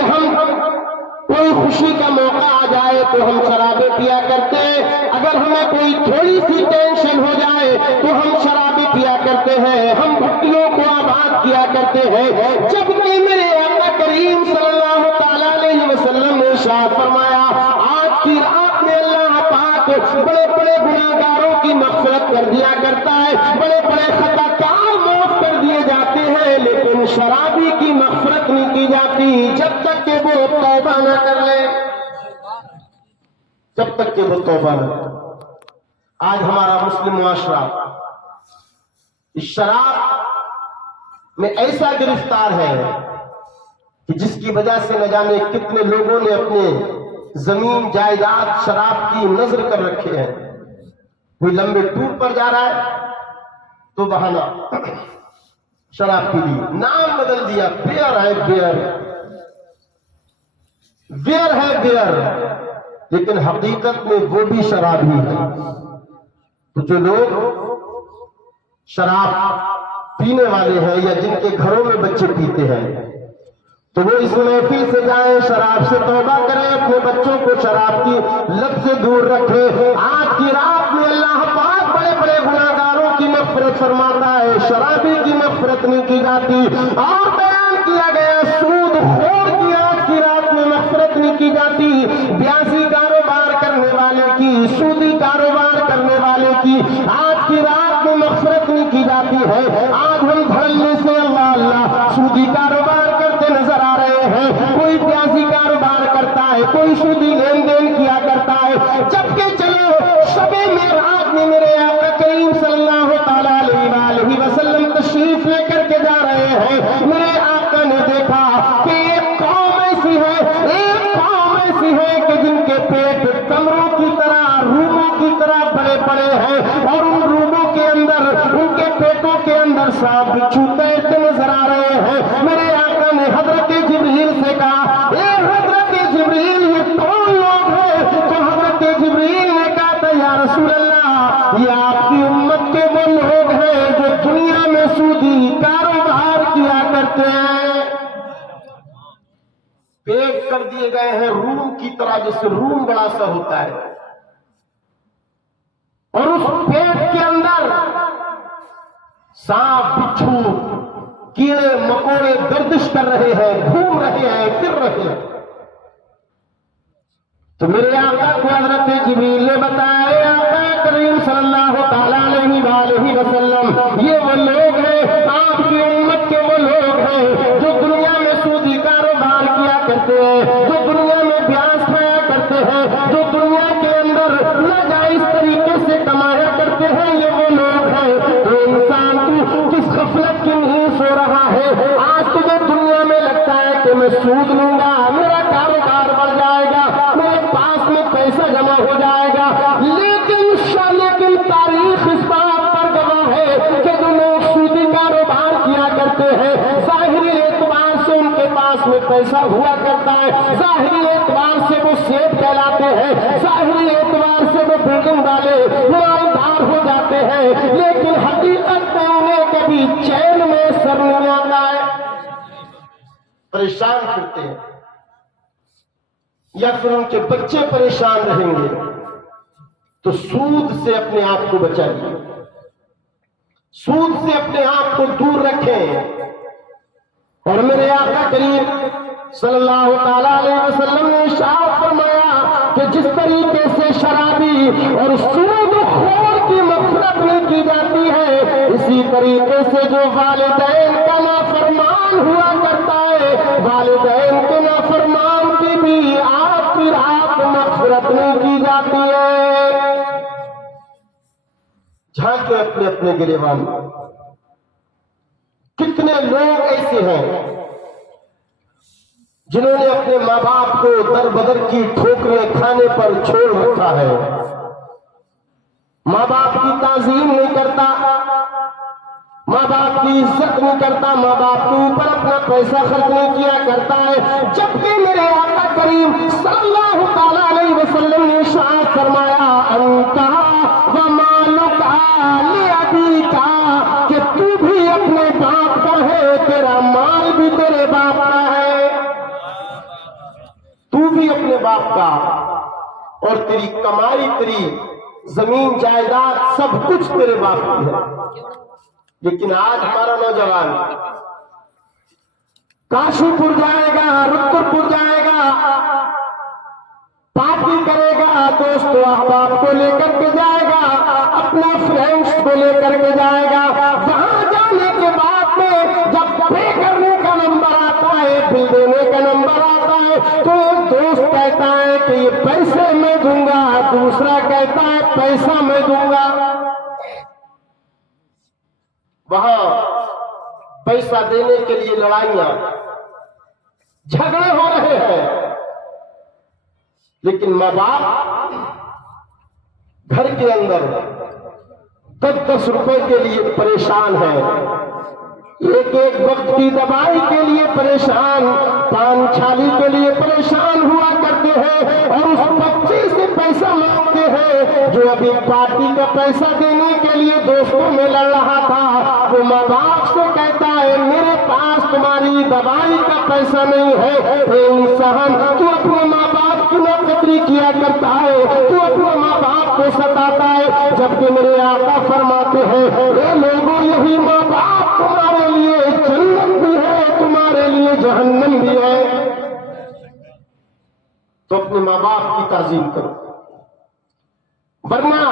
کہ ہم کوئی خوشی کا موقع آ جائے تو ہم شرابیں پیا کرتے ہیں، اگر ہمیں کوئی تھوڑی سی ٹینشن ہو جائے تو ہم شرابیں پیا کرتے ہیں، ہم بھٹیوں کو آباد کیا کرتے ہیں، جبکہ میرے آقا کریم صلی اللہ تعالیٰ علیہ وسلم نے ارشاد فرمایا آج کی رات میں اللہ پاک بڑے بڑے گناہگاروں کی مغفرت کر دیا کرتا ہے، بڑے بڑے خطا کار معاف کر دیے جاتے ہیں، لیکن شرابی کی مغفرت نہیں کی جاتی جب تک کہ وہ توبہ نہ کر لے، جب تک کہ وہ توبہ نہ کرے۔ آج ہمارا مسلم معاشرہ اس شراب میں ایسا گرفتار ہے کہ جس کی وجہ سے نہ جانے کتنے لوگوں نے اپنے زمین جائیداد شراب کی نظر کر رکھے ہیں۔ کوئی لمبے ٹور پر جا رہا ہے تو بہانا شراب پی لی، نام بدل دیا، بیئر ہے بیئر، بیئر ہے بیئر، لیکن حقیقت میں وہ بھی شراب ہی ہے۔ تو جو لوگ شراب پینے والے ہیں یا جن کے گھروں میں بچے پیتے ہیں تو وہ اس محفل سے جائیں، شراب سے توبہ کریں، اپنے بچوں کو شراب کی لت سے دور رکھیں۔ آج کی رات میں اللہ پاک بڑے بڑے گناہگاروں کی مغفرت فرماتا ہے، شرابی کی مغفرت نہیں کی جاتی۔ اور بیان کیا گیا سود خور کی آج کی رات میں مغفرت نہیں کی جاتی، بیاسی کاروبار کرنے والے کی، سودی کاروبار کرنے والے کی آج کی رات میں مغفرت نہیں کی جاتی ہے۔ آج ہم دھڑلے سے اللہ اللہ سودی کاروبار کرتے نظر آ رہے ہیں، کوئی پیاسی کاروبار کرتا ہے، کوئی سودی لین دین کیا کرتا ہے، جبکہ چلو شب معراج میں میرے آقا کریم صلی اللہ تعالیٰ علیہ وسلم تشریف لے کر کے جا رہے ہیں، میرے آقا نے دیکھا کہ ایک قوم ایسی ہے، ایک قوم ایسی ہے کہ جن کے پیٹ کمروں کی طرح، روموں کی طرح بڑے بڑے ہیں، اور ان روموں کے اندر، ان کے پیٹوں کے اندر سانپ بچھو تیرتے نظر آ رہے ہیں۔ میرے آقا نے حضرت جبریل سے کہا اے حضرت جبریل یہ کون لوگ ہیں؟ تو حضرت جبریل نے کہا تھا یا رسول اللہ یہ آپ کی امت کے وہ لوگ ہیں جو دنیا میں سودی کاروبار کیا کرتے ہیں، پیٹ کر دیے گئے ہیں روم کی طرح، جیسے روم بڑا سا ہوتا ہے، اور اس پیٹ کے اندر سانپ بچھو کیڑے مکوڑے گردش کر رہے ہیں، گھوم رہے ہیں، پھر رہے ہیں۔ تو میرے آقا کو حضرت جبریل نے بتایا آقا کریم صلی اللہ تعالیٰ علیہ وسلم یہ وہ لوگ ہیں، آپ کی امت کے وہ لوگ ہیں جو دنیا میں سودی کاروبار کیا کرتے ہیں، جو دنیا میں بیاس کھایا کرتے ہیں، جو دنیا کے اندر ناجائز طریقے سے کمایا کرتے ہیں، یہ وہ لوگ ہیں۔ تو انسان تو کس غفلت کی نیند سو رہا ہے؟ آج تجھے دنیا میں لگتا ہے کہ میں سود لوں گا، میرا کاروبار بڑھ جائے گا، میرے پاس میں پیسہ جمع ہو جائے گا، لیکن تاریخ اس بات پر گواہ ہے کہ جو لوگ سودی کاروبار کیا کرتے ہیں ظاہری اعتبار سے ان کے پاس میں پیسہ ہوا کرتا ہے، ظاہری اعتبار سے وہ سیٹ کہلاتے ہیں، ظاہری اعتبار سے وہ بلڈنگ والے مالدار ہو جاتے ہیں، لیکن حقیقت میں انہیں کبھی چین میں سر نہیں آتا ہے، پریشان کرتے ہیں، یا پھر ان کے بچے پریشان رہیں گے۔ تو سود سے اپنے آپ کو بچائیے، سود سے اپنے آپ کو دور رکھیں۔ اور میرے آقا کریم صلی اللہ تعالیٰ علیہ وسلم نے ارشاد فرمایا کہ جس طریقے سے شرابی اور سود خور کی مغفرت نہیں کی جاتی ہے، اسی طریقے سے جو والدین کا نافرمان ہوا کرتا ہے، والدین کے نافرمان کی بھی آپ کی رات مغفرت نہیں کی جاتی ہے۔ جھانکے اپنے اپنے گریبان، کتنے لوگ ایسے ہیں جنہوں نے اپنے ماں باپ کو در بدر کی ٹھوکریں کھانے پر چھوڑ رکھا ہے، ماں باپ کی تعظیم نہیں کرتا، ماں باپ کی عزت نہیں کرتا، ماں باپ کے اوپر اپنا پیسہ خرچ نہیں کیا کرتا ہے، جبکہ میرے آقا کریم صلی اللہ تعالیٰ علیہ وسلم نے ارشاد فرمایا انت ومالک لابیک، کہ تو بھی اپنے باپ کا ہے، تیرا مال بھی تیرے باپ کا ہے۔ تو بھی اپنے باپ کا، اور تیری کمائی، تیری زمین جائیداد سب کچھ تیرے باپ کی ہے۔ لیکن آج ہمارا نوجوان کاشی پور جائے گا، رتر پور جائے گا، پارٹی کرے گا، دوست احباب کو لے کر کے جائے گا، اپنے فرینڈس کو لے کر کے جائے گا۔ وہاں جانے کے بعد میں جب پے کرنے کا نمبر آتا ہے، بل دینے کا نمبر آتا ہے، تو ایک دوست کہتا ہے کہ یہ پیسے میں دوں گا، دوسرا کہتا ہے پیسہ میں دوں گا۔ وہاں پیسہ دینے کے لیے لڑائیاں، جھگڑے ہو رہے ہیں، لیکن ماں باپ گھر کے اندر 10-10 روپے کے لیے پریشان ہیں، ایک ایک وقت کی دوائی کے لیے پریشان، پان چھالی کے لیے پریشان ہوا کرتے ہیں، اور اس بچے سے پیسہ مانگتے ہیں جو ابھی پارٹی کا پیسہ دینے کے لیے دوستوں میں لڑ رہا تھا۔ وہ ماں باپ سے کہتا ہے میرے پاس تمہاری دوائی کا پیسہ نہیں ہے۔ اے انسان، تو اپنے ماں باپ کی ناقدری کیا کرتا ہے، تو اپنے ماں باپ کو ستاتا ہے، جبکہ میرے آقا فرماتے ہیں اے لوگوں، یہی ماں باپ تمہارے لیے جنت بھی ہے، تمہارے لیے جہنم بھی ہے۔ تو اپنے ماں باپ کی تعظیم کرو، ورنہ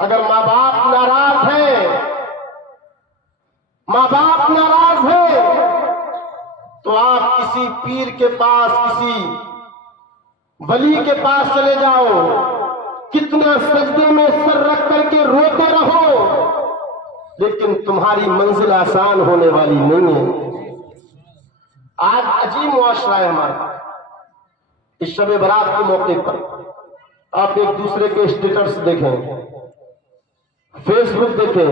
اگر ماں باپ ناراض ہے، ماں باپ ناراض ہے، تو آپ کسی پیر کے پاس، کسی ولی کے پاس چلے جاؤ، کتنا سجدے میں سر رکھ کر کے روتے رہو، لیکن تمہاری منزل آسان ہونے والی نہیں ہے۔ آج عجیب معاشرہ ہے ہمارا۔ اس شب برات کے موقع پر آپ ایک دوسرے کے اسٹیٹس دیکھیں، فیس بک دیکھیں،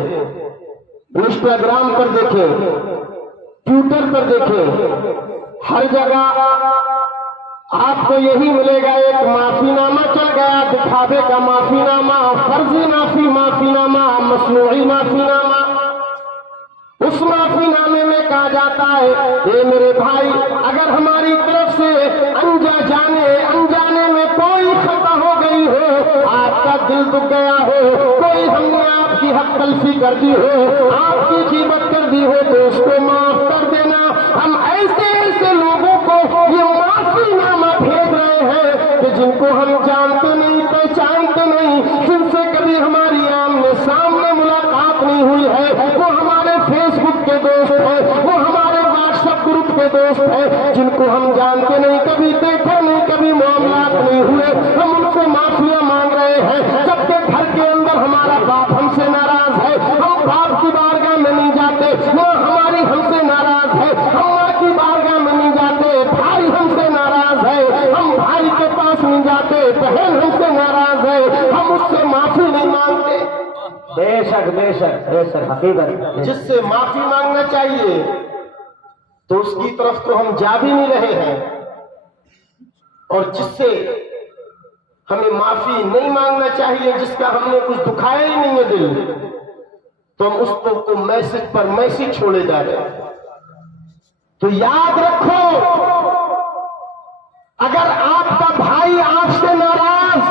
انسٹاگرام پر دیکھیں، ٹویٹر پر دیکھیں، ہر جگہ آپ کو یہی ملے گا، ایک معافی نامہ چل گیا، دکھاوے کا معافی نامہ، فرضی معافی نامہ، مصنوعی معافی نامہ۔ اس معافی نامے میں کہا جاتا ہے اے میرے بھائی، اگر ہماری طرف سے انجانے میں کوئی خطا ہو گئی ہو، آپ کا دل دکھ گیا ہو، کوئی ہم نے آپ کی حق تلفی کر دی ہو، آپ کی غیبت کر دی ہو، تو اس کو معاف کر دینا۔ ہم ایسے لوگوں کو یہ معافی نامہ بھیج رہے ہیں کہ جن کو ہم جانتے نہیں، پہچانتے نہیں، جن سے کبھی ہماری آمنے سامنے ملاقات نہیں ہوئی ہے، وہ ہمارے فیس بک کے دوست ہیں، وہ ہمارے واٹس ایپ گروپ کے دوست ہیں، جن کو ہم جانتے نہیں، کبھی دیکھے نہیں، کبھی معاملات نہیں ہوئے، ہم ان سے معافیاں مانگ رہے ہیں، جبکہ گھر کے اندر ہمارا باپ ہم سے ناراض ہے، ہم باپ کی بارگاہ میں نہیں جاتے، ماں ہماری ہم سے ناراض ہے، ہم ماں کی بارگاہ میں نہیں جاتے، بھائی ہم سے ناراض ہے، ہم بھائی کے پاس نہیں جاتے، بہن ہم سے ناراض ہے، ہم اس سے معافی نہیں مانگتے۔ بے شک بے شک بے شک، حقیقت۔ جس سے معافی مانگنا چاہیے تو اس کی طرف تو ہم جا بھی نہیں رہے ہیں، اور جس سے ہمیں معافی نہیں مانگنا چاہیے، جس کا ہم نے کچھ دکھایا ہی نہیں ہے دل، تو ہم اس کو میسج پر میسج چھوڑے جا رہے ہیں۔ تو یاد رکھو، اگر آپ کا بھائی آپ سے ناراض،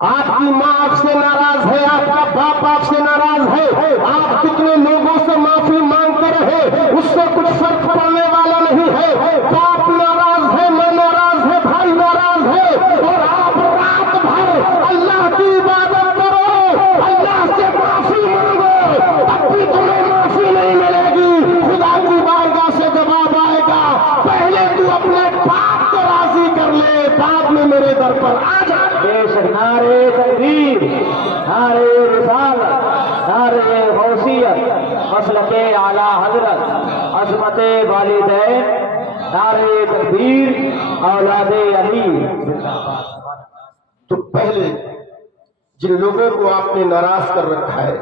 آپ کی ماں آپ سے ناراض ہے، آپ کا باپ آپ سے ناراض ہے، آپ کتنے لوگوں سے معافی مانگتے رہے، اس سے کچھ فرق پڑنے والا نہیں ہے۔ باپ ناراض ہے، ماں ناراض ہے، بھائی ناراض ہے، اور آپ رات بھر اللہ کی عبادت کرو، اللہ سے معافی مانگو، تب بھی تمہیں معافی نہیں ملے گی۔ خدا کی بارگاہ سے جواب آئے گا، پہلے تو اپنے باپ کو راضی کر لے، بعد میں میرے در پر آ جا۔ بے شک، نعرے تکبیر، نعرے رسالت، نعرے غوثیت، مسلک اعلی حضرت، عظمت والدین، نعرے تکبیر، اولاد علی۔ تو پہلے جن لوگوں کو آپ نے ناراض کر رکھا ہے